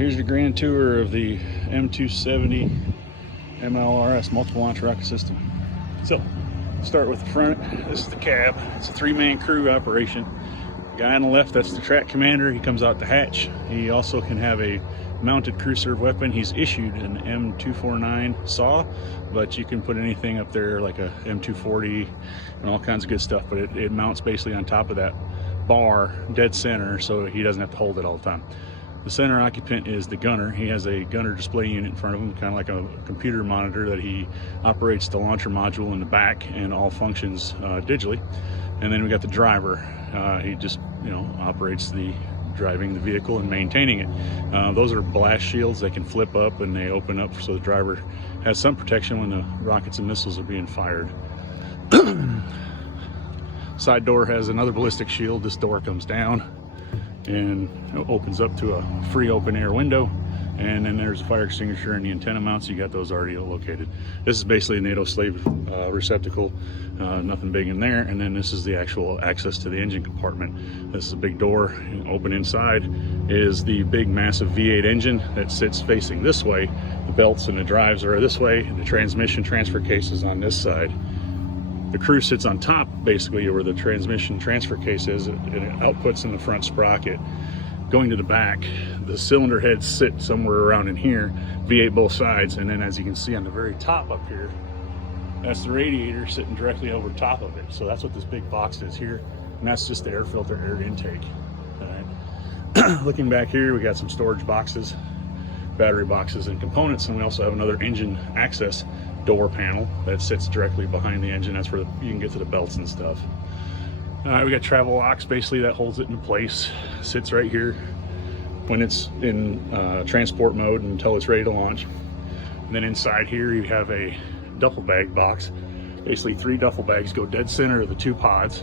Here's your grand tour of the M270 MLRS multiple launch rocket system. So, start with the front. This is the cab. It's a three-man crew operation. The guy on the left, that's the track commander. He comes out the hatch. He also can have a mounted crew serve weapon. He's issued an M249 saw, but you can put anything up there like a M240 and all kinds of good stuff, but it mounts basically on top of that bar dead center, so he doesn't have to hold it all the time. The center occupant is the gunner. He has a gunner display unit in front of him, kind of like a computer monitor that he operates the launcher module in the back and all functions digitally. And then we got the driver. He just, operates driving the vehicle and maintaining it. Those are blast shields. They can flip up and they open up so the driver has some protection when the rockets and missiles are being fired. Side door has another ballistic shield. This door comes down and opens up to a free open air window, and then there's a fire extinguisher and the antenna mounts. You got those already located. This is basically a NATO slave receptacle, nothing big in there. And then this is the actual access to the engine compartment. This is a big door. Open inside is the big massive V8 engine that sits facing this way. The belts and the drives are this way, and the transmission transfer case is on this side. The crew sits on top, basically, where the transmission transfer case is, and it outputs in the front sprocket. Going to the back, the cylinder heads sit somewhere around in here, V8 both sides, and then as you can see on the very top up here, that's the radiator sitting directly over top of it. So that's what this big box is here, and that's just the air filter, air intake. All right. Looking back here, we got some storage boxes, battery boxes, and components, and we also have another engine access door panel that sits directly behind the engine. That's where you can get to the belts and stuff. All right, we got travel locks, basically that holds it in place. Sits right here when it's in transport mode until it's ready to launch. And then inside here you have a duffel bag box. Basically 3 duffel bags go dead center of the 2 pods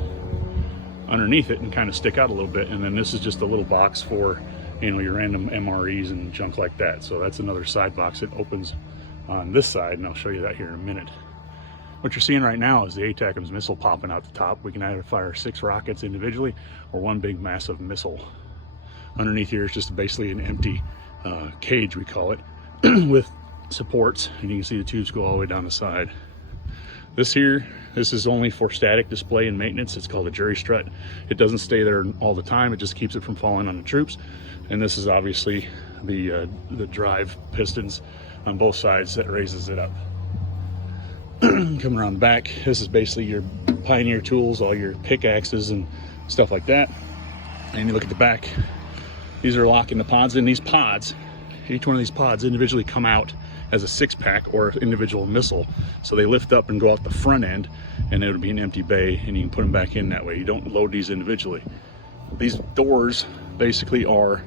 underneath it and kind of stick out a little bit. And then this is just a little box for your random MREs and junk like that. So that's another side box. It opens on this side, and I'll show you that here in a minute. What you're seeing right now is the ATACMS missile popping out the top. We can either fire 6 rockets individually or one big massive missile. Underneath here is just basically an empty cage, we call it, with supports, and you can see the tubes go all the way down the side. This is only for static display and maintenance. It's called a jury strut. It doesn't stay there all the time. It just keeps it from falling on the troops. And this is obviously the drive pistons on both sides that raises it up. Coming around the back, this is basically your Pioneer tools, all your pickaxes and stuff like that. And you look at the back, these are locking the pods in. These pods, each one of these pods individually come out as a 6-pack or individual missile. So they lift up and go out the front end, and it would be an empty bay, and you can put them back in that way. You don't load these individually. These doors basically are,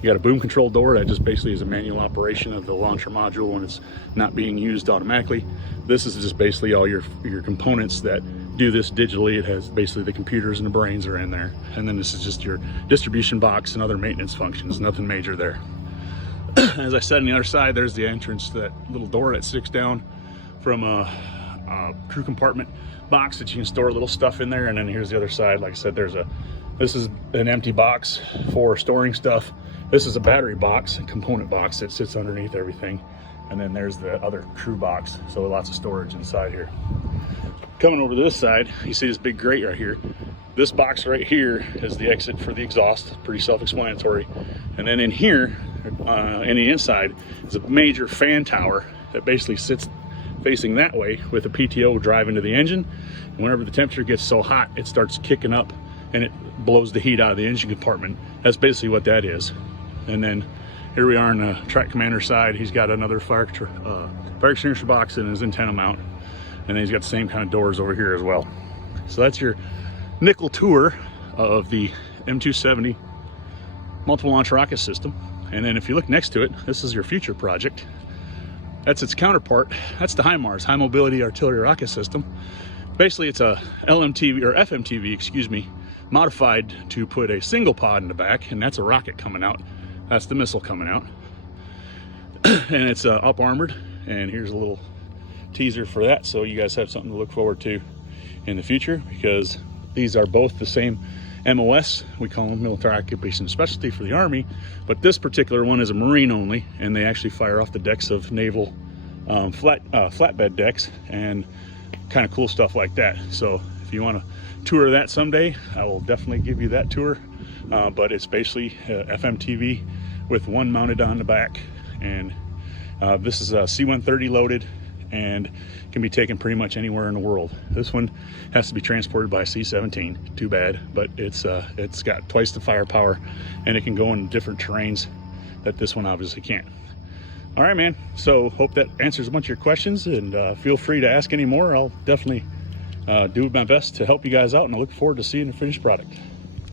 you got a boom control door that just basically is a manual operation of the launcher module when it's not being used automatically. This is just basically all your components that do this digitally. It has basically the computers and the brains are in there. And then this is just your distribution box and other maintenance functions, nothing major there. As I said, on the other side, there's the entrance, that little door that sticks down from a crew compartment box that you can store little stuff in there. And then here's the other side. Like I said, this is an empty box for storing stuff. This is a battery box, a component box that sits underneath everything. And then there's the other crew box. So lots of storage inside here. Coming over to this side, you see this big grate right here. This box right here is the exit for the exhaust, pretty self-explanatory. And then in here, in the inside, is a major fan tower that basically sits facing that way with a PTO driving to the engine. And whenever the temperature gets so hot, it starts kicking up and it blows the heat out of the engine compartment. That's basically what that is. And then here we are on the track commander side. He's got another fire extinguisher box and his antenna mount. And then he's got the same kind of doors over here as well. So that's your nickel tour of the M270 multiple launch rocket system. And then if you look next to it, this is your future project. That's its counterpart. That's the HIMARS, High Mobility Artillery Rocket System. Basically, it's a LMTV, or FMTV, excuse me, modified to put a single pod in the back, and that's a rocket coming out. That's the missile coming out. And it's up armored, and here's a little teaser for that, so you guys have something to look forward to in the future, because these are both the same MOS, we call them military occupation specialty for the Army, but this particular one is a Marine only, and they actually fire off the decks of naval flatbed decks and kind of cool stuff like that. So if you want to tour that someday, I will definitely give you that tour. But it's basically FM TV with one mounted on the back, and this is a C-130 loaded and can be taken pretty much anywhere in the world. This one has to be transported by C-17, too bad, but it's got twice the firepower, and it can go in different terrains that this one obviously can't. All right, man, so hope that answers a bunch of your questions, and feel free to ask any more. I'll definitely do my best to help you guys out, and I look forward to seeing the finished product.